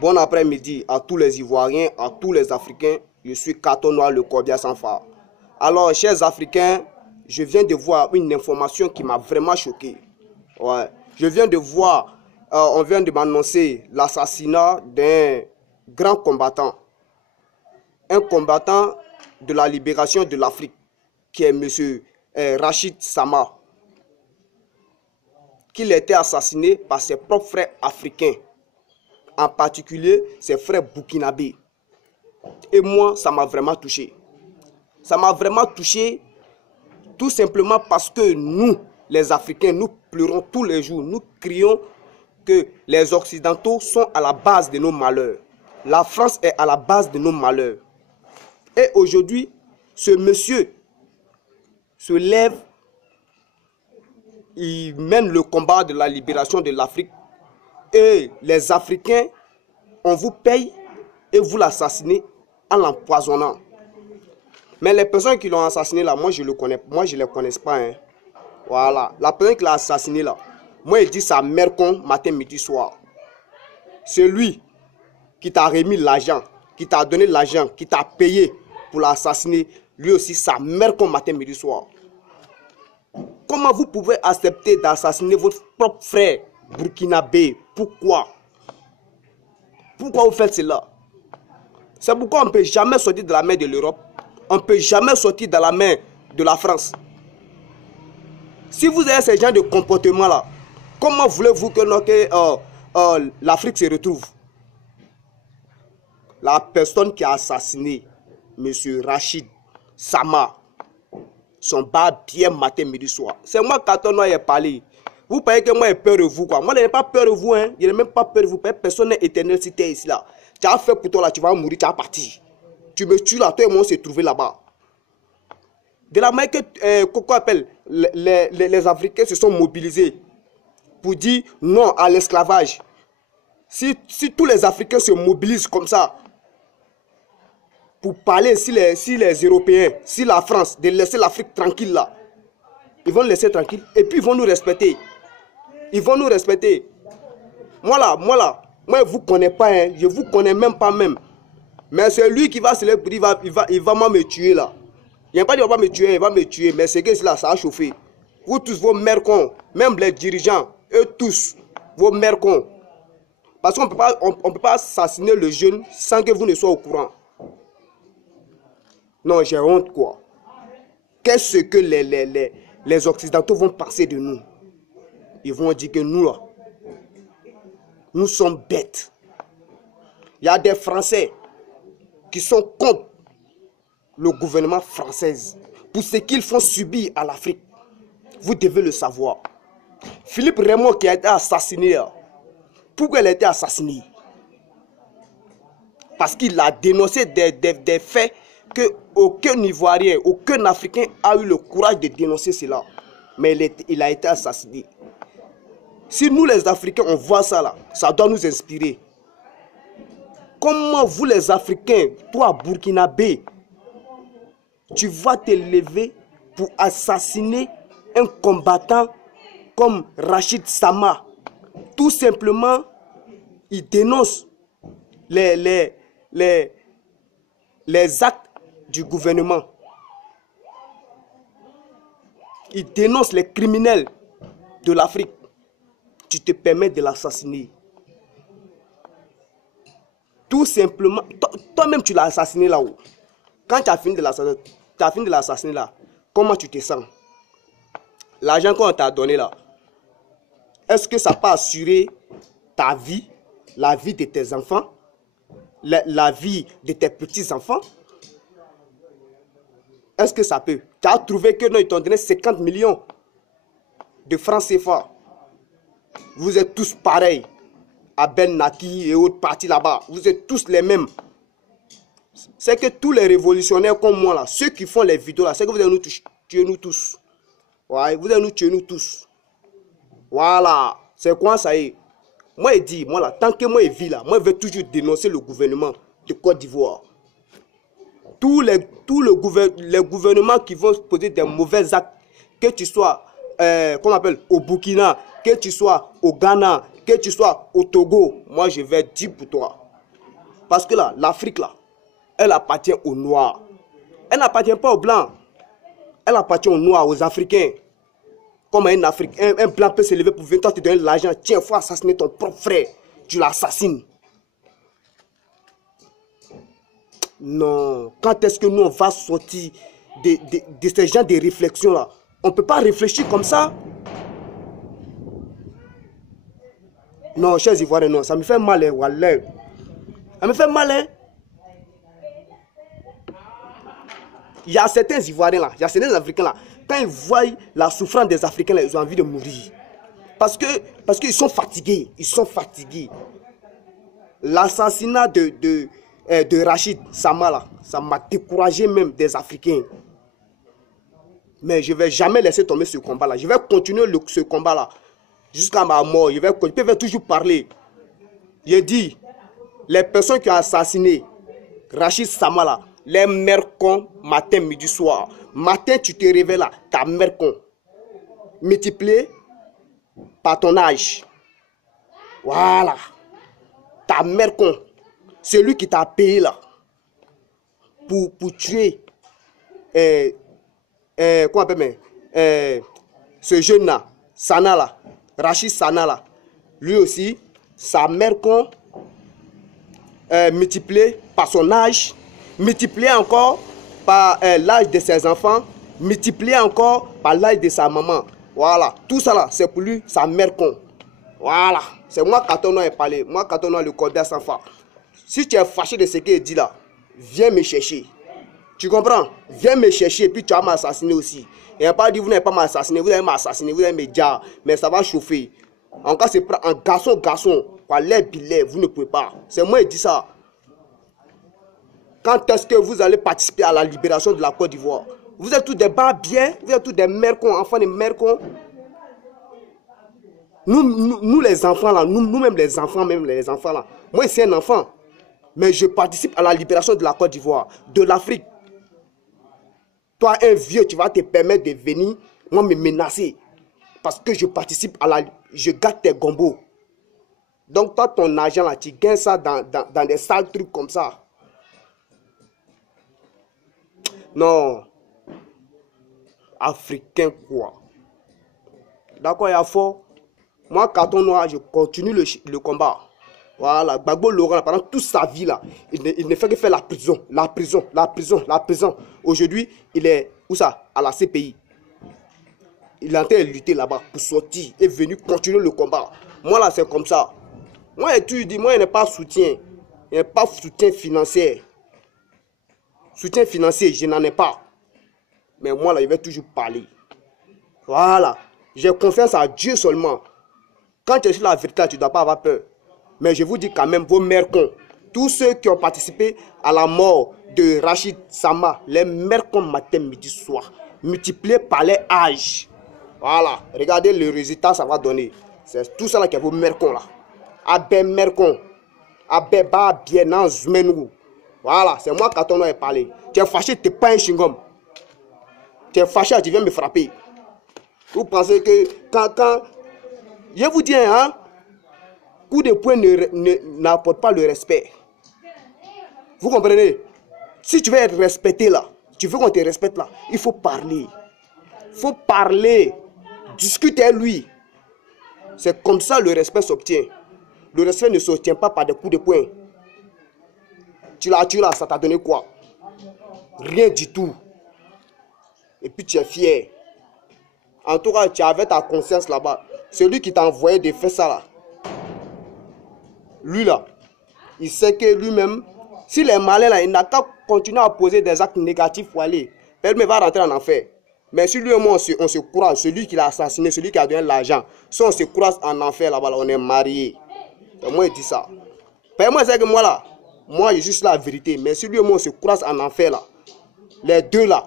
Bon après-midi à tous les Ivoiriens, à tous les Africains. Je suis Carton Noir, le cordial sans phare. Alors, chers Africains, je viens de voir une information qui m'a vraiment choqué. Ouais. Je viens de voir, on vient de m'annoncer l'assassinat d'un grand combattant. Un combattant de la libération de l'Afrique, qui est M. Rachid Sama. Qu'il a été assassiné par ses propres frères africains. En particulier ses frères burkinabés. Et moi, ça m'a vraiment touché. Ça m'a vraiment touché tout simplement parce que nous, les Africains, nous pleurons tous les jours. Nous crions que les Occidentaux sont à la base de nos malheurs. La France est à la base de nos malheurs. Et aujourd'hui, ce monsieur se lève, il mène le combat de la libération de l'Afrique. Et les Africains, on vous paye et vous l'assassinez en l'empoisonnant. Mais les personnes qui l'ont assassiné là, moi je le connais, moi je les connais pas. Hein. Voilà, la personne qui l'a assassiné là, moi il dit sa mère con matin, midi, soir. C'est lui qui t'a remis l'argent, qui t'a donné l'argent, qui t'a payé pour l'assassiner. Lui aussi sa mère con matin, midi, soir. Comment vous pouvez accepter d'assassiner votre propre frère burkinabé? Pourquoi? Pourquoi vous faites cela? C'est pourquoi on ne peut jamais sortir de la main de l'Europe. On ne peut jamais sortir de la main de la France. Si vous avez ce genre de comportement là, comment voulez-vous que l'Afrique se retrouve? La personne qui a assassiné M. Rachid Sama, son bas bien matin, midi, soir. C'est moi qui ai parlé. Vous pensez que moi j'ai peur de vous quoi? Moi je n'ai pas peur de vous hein. Je n'ai même pas peur de vous. Personne n'est éternel si tu es ici là. Tu as fait pour toi là, tu vas mourir, tu vas partir. Tu me tues là, toi et moi on s'est trouvé là-bas. De la manière que Coco appelle, les Africains se sont mobilisés pour dire non à l'esclavage. Si tous les Africains se mobilisent comme ça, pour parler si les Européens, si la France, de laisser l'Afrique tranquille là, ils vont nous laisser tranquille et puis ils vont nous respecter. Ils vont nous respecter. Moi je vous connais pas, hein, je vous connais même pas même. Mais c'est lui qui va se lever, il va me tuer là. Il n'y a pas dit qu'il va me tuer, il va me tuer. Mais c'est que là, ça a chauffé. Vous tous, vos mères cons, même les dirigeants, eux tous, vos mères cons. Parce qu'on ne peut pas assassiner le jeune sans que vous ne soyez au courant. Non, j'ai honte quoi. Qu'est-ce que les Occidentaux vont penser de nous? Ils vont dire que nous là, nous sommes bêtes. Il y a des Français qui sont contre le gouvernement français pour ce qu'ils font subir à l'Afrique. Vous devez le savoir. Philippe Raymond qui a été assassiné, pourquoi il a été assassiné? Parce qu'il a dénoncé des faits que aucun Ivoirien, aucun Africain a eu le courage de dénoncer cela. Mais il a été assassiné. Si nous les Africains on voit ça là, ça doit nous inspirer. Comment vous les Africains, toi burkinabé, tu vas te lever pour assassiner un combattant comme Rachid Sama? Tout simplement, il dénonce les actes du gouvernement. Il dénonce les criminels de l'Afrique. Tu te permets de l'assassiner. Tout simplement, toi-même tu l'as assassiné là-haut. Quand tu as fini de l'assassiner là, comment tu te sens? L'argent qu'on t'a donné là, est-ce que ça peut assurer ta vie, la vie de tes enfants, la vie de tes petits-enfants? Est-ce que ça peut? Tu as trouvé que non, ils t'ont donné 50 millions de francs CFA. Vous êtes tous pareils. À Ben Naki et autres partis là-bas. Vous êtes tous les mêmes. C'est que tous les révolutionnaires comme moi là, ceux qui font les vidéos là, c'est que vous allez nous tuer nous tous. Ouais, vous allez nous tuer nous tous. Voilà. C'est quoi ça y est? Moi je dis, moi là, tant que moi je vis là, moi je vais toujours dénoncer le gouvernement de Côte d'Ivoire. Tous les gouvernements qui vont poser des mauvais actes, que tu sois qu'on appelle au Burkina, que tu sois au Ghana, que tu sois au Togo, moi je vais dire pour toi. Parce que là, l'Afrique, là, elle appartient aux Noirs. Elle n'appartient pas aux Blancs. Elle appartient aux Noirs, aux Africains. Comme un Africain, un Blanc peut se lever pour venir te donner de l'argent. Tiens, il faut assassiner ton propre frère. Tu l'assassines. Non. Quand est-ce que nous, on va sortir de ces gens de réflexion-là? On ne peut pas réfléchir comme ça. Non, chers Ivoiriens, non. Ça me fait mal, hein, Wallah. Ça me fait mal, hein. Il y a certains Ivoiriens là, il y a certains Africains là, quand ils voient la souffrance des Africains là, ils ont envie de mourir. Parce qu'ils sont fatigués, ils sont fatigués. L'assassinat de Rachid Sama là, ça m'a découragé même des Africains. Mais je ne vais jamais laisser tomber ce combat là. Je vais continuer ce combat là jusqu'à ma mort. Je vais toujours parler. J'ai dit, les personnes qui ont assassiné Rachid Sama là, les mères cons, matin, midi, soir. Matin, tu te réveilles là, ta mère con. Multiplié par ton âge. Voilà. Ta mère con. Celui qui t'a payé là. Pour tuer. Comment on appelle ce jeune là. Sana là. Rachid Sana là. Lui aussi, sa mère con. Multiplié par son âge. Multiplié encore par l'âge de ses enfants, multiplié encore par l'âge de sa maman. Voilà, tout ça là, c'est pour lui, sa mère con. Voilà, c'est moi Katono est parlé, moi Katono le corbeau sans fa. Si tu es fâché de ce qu'il dit là, viens me chercher. Tu comprends? Viens me chercher et puis tu vas m'assassiner aussi. Il n'a pas dit vous n'allez pas m'assassiner, vous allez m'assassiner, vous allez me dire, mais ça va chauffer. En cas c'est un garçon, quoi, les billets, vous ne pouvez pas. C'est moi qui dis ça. Quand est-ce que vous allez participer à la libération de la Côte d'Ivoire? Vous êtes tous des barbiers, vous êtes tous des mercons, enfants de mercons. Nous les enfants là, nous-mêmes les enfants là. Moi c'est un enfant, mais je participe à la libération de la Côte d'Ivoire, de l'Afrique. Toi un vieux, tu vas te permettre de venir, moi me menacer. Parce que je participe à la... Je gâte tes gombos. Donc toi ton argent là, tu gagnes ça dans des sales trucs comme ça. Non. Africain quoi. D'accord, il y a fort. Moi, carton noir, je continue le combat. Voilà, Gbagbo Laurent, pendant toute sa vie là, il ne fait que faire la prison. Aujourd'hui, il est, où ça? À la CPI. Il est en train de lutter là-bas pour sortir et venir continuer le combat. Moi là, c'est comme ça. Moi, tu dis, moi, il n'y a pas soutien. Il n'y a pas soutien financier. Soutien financier, je n'en ai pas. Mais moi, là, je vais toujours parler. Voilà. J'ai confiance à Dieu seulement. Quand tu es sur la vérité, tu ne dois pas avoir peur. Mais je vous dis quand même, vos mères cons, tous ceux qui ont participé à la mort de Rachid Sama, les mères cons matin, midi, soir, multipliés par les âges. Voilà. Regardez le résultat, ça va donner. C'est tout ça là qui est vos mères cons là. Abé mères cons. Abé ba bien dans Zmenou. Voilà, c'est moi qui t'en ai parlé. Tu es fâché, tu n'es pas un chingom. Tu es fâché, tu viens me frapper. Vous pensez que quand je vous dis, hein, coup de poing n'apporte pas le respect. Vous comprenez? Si tu veux être respecté là, tu veux qu'on te respecte là, il faut parler. Il faut parler. Discuter avec lui. C'est comme ça le respect s'obtient. Le respect ne s'obtient pas par des coups de poing. Tu l'as tué là, ça t'a donné quoi? Rien du tout. Et puis tu es fier. En tout cas, tu avais ta conscience là-bas. Celui qui t'a envoyé de faire ça là. Lui là, il sait que lui-même, s'il est malin là, il n'a qu'à continuer à poser des actes négatifs pour aller. Il va rentrer en enfer. Mais si lui et moi on se croise, celui qui l'a assassiné, celui qui a donné l'argent, si on se croise en enfer là-bas, là, on est mariés. Moi il dit ça. Moi c'est que moi là, moi je suis la vérité. Mais si lui et moi on se croise en enfer là, les deux là,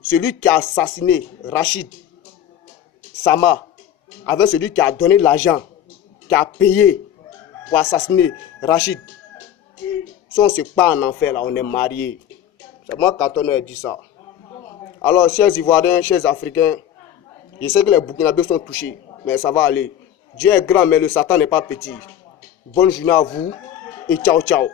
celui qui a assassiné Rachid Sama, avec celui qui a donné l'argent, qui a payé pour assassiner Rachid, si on ne se pas en enfer là, on est mariés. C'est moi qui ai dit ça. Alors, chers Ivoiriens, chers Africains, je sais que les Burkinabés sont touchés, mais ça va aller. Dieu est grand, mais le Satan n'est pas petit. Bonne journée à vous et ciao, ciao.